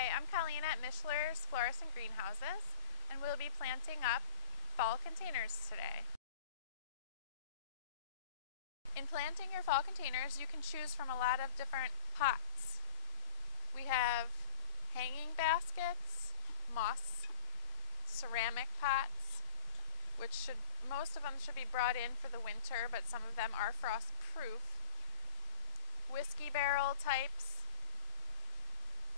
Hi, I'm Colleen at Mishler's Florists and Greenhouses, and we'll be planting up fall containers today. In planting your fall containers, you can choose from a lot of different pots. We have hanging baskets, moss, ceramic pots, which most of them should be brought in for the winter, but some of them are frost proof. Whiskey barrel types,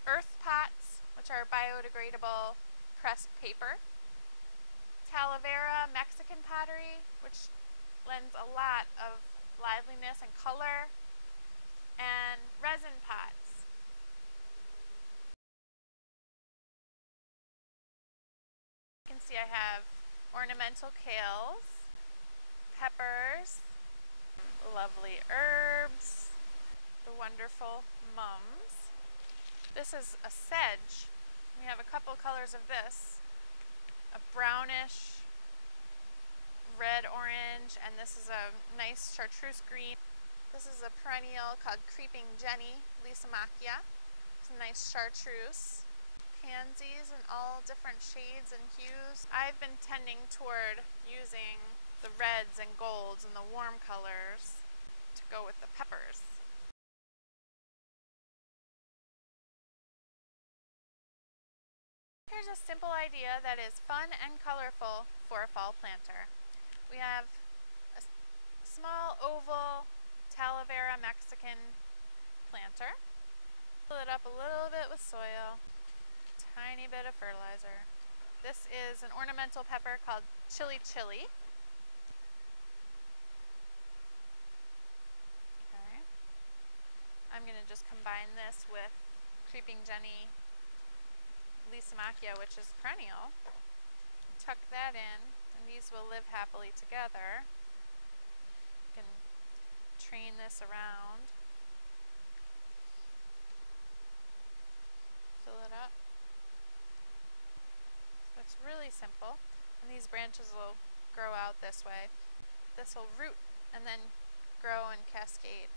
earth pots, which are biodegradable pressed paper, Talavera Mexican pottery, which lends a lot of liveliness and color, and resin pots. You can see I have ornamental kales, peppers, lovely herbs, the wonderful mums. This is a sedge. We have a couple colors of this, a brownish, red-orange, and this is a nice chartreuse green. This is a perennial called Creeping Jenny, Lysimachia. It's a nice chartreuse. Pansies in all different shades and hues. I've been tending toward using the reds and golds and the warm colors to go with the peppers. Here's a simple idea that is fun and colorful for a fall planter. We have a small oval Talavera Mexican planter. Fill it up a little bit with soil, tiny bit of fertilizer. This is an ornamental pepper called Chili Chili. Okay. I'm going to just combine this with Creeping Jenny, Lysimachia, which is perennial. Tuck that in, and these will live happily together. You can train this around. Fill it up. So it's really simple, and these branches will grow out this way. This will root and then grow and cascade.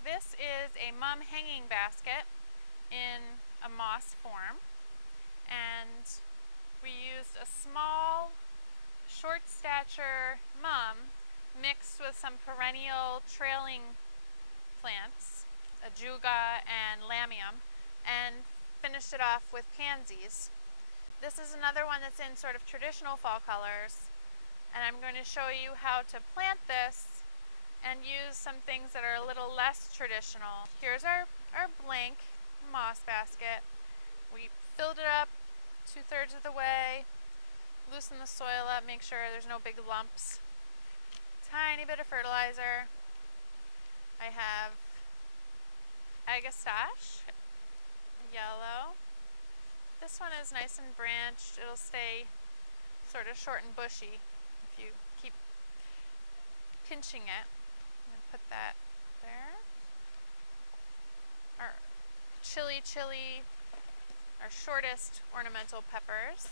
This is a mum hanging basket in a moss form, and we used a small, short stature mum mixed with some perennial trailing plants, ajuga and lamium, and finished it off with pansies. This is another one that's in sort of traditional fall colors, and I'm going to show you how to plant this and use some things that are a little less traditional. Here's our blank moss basket. We filled it up 2/3 of the way, loosen the soil up, make sure there's no big lumps. Tiny bit of fertilizer. I have agastache, yellow. This one is nice and branched. It'll stay sort of short and bushy if you keep pinching it. Put that there. Our Chili Chili, our shortest ornamental peppers.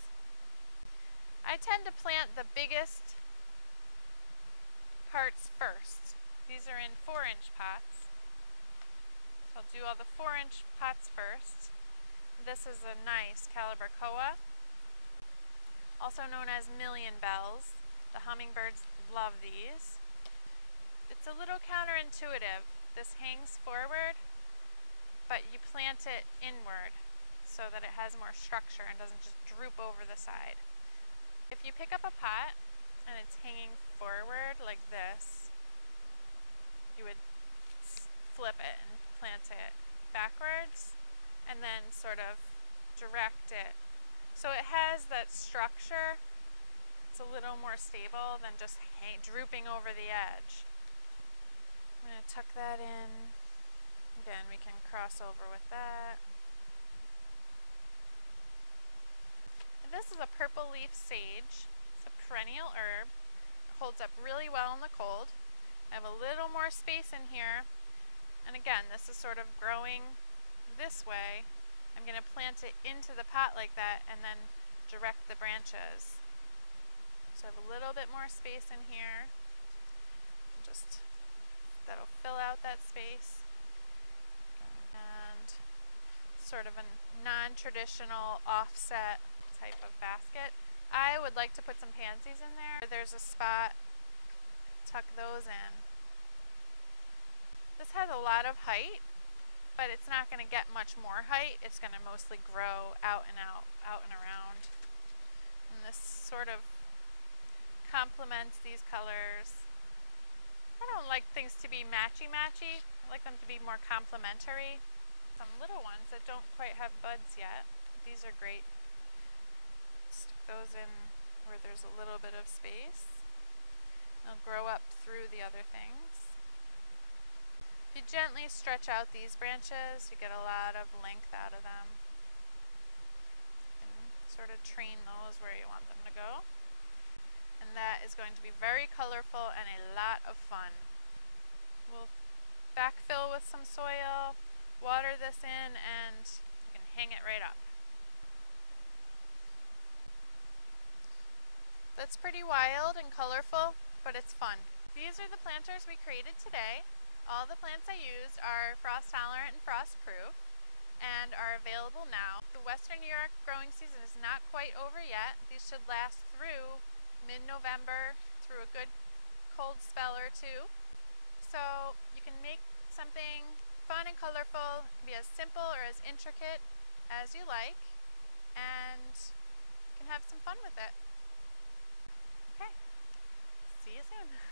I tend to plant the biggest parts first. These are in 4-inch pots. So I'll do all the 4-inch pots first. This is a nice Calibrachoa, also known as million bells. The hummingbirds love these. It's a little counterintuitive. This hangs forward, but you plant it inward so that it has more structure and doesn't just droop over the side. If you pick up a pot and it's hanging forward like this, you would flip it and plant it backwards and then sort of direct it. So it has that structure. It's a little more stable than just drooping over the edge. I'm going to tuck that in. Again, we can cross over with that. This is a purple leaf sage. It's a perennial herb. It holds up really well in the cold. I have a little more space in here. And again, this is sort of growing this way. I'm going to plant it into the pot like that and then direct the branches. So I have a little bit more space in here. Just that'll fill out that space. And sort of a non-traditional offset type of basket. I would like to put some pansies in there. There's a spot, tuck those in. This has a lot of height, but it's not going to get much more height. It's going to mostly grow out and around. And this sort of complements these colors. I don't like things to be matchy-matchy. I like them to be more complementary. Some little ones that don't quite have buds yet. These are great. Stick those in where there's a little bit of space. They'll grow up through the other things. If you gently stretch out these branches, you get a lot of length out of them. And sort of train those where you want them to go. And that is going to be very colorful and a lot of fun. We'll backfill with some soil, water this in, and you can hang it right up. That's pretty wild and colorful, but it's fun. These are the planters we created today. All the plants I used are frost tolerant and frost proof and are available now. The Western New York growing season is not quite over yet. These should last through mid-November, through a good cold spell or two. So you can make something fun and colorful. It can be as simple or as intricate as you like, and you can have some fun with it. Okay, see you soon.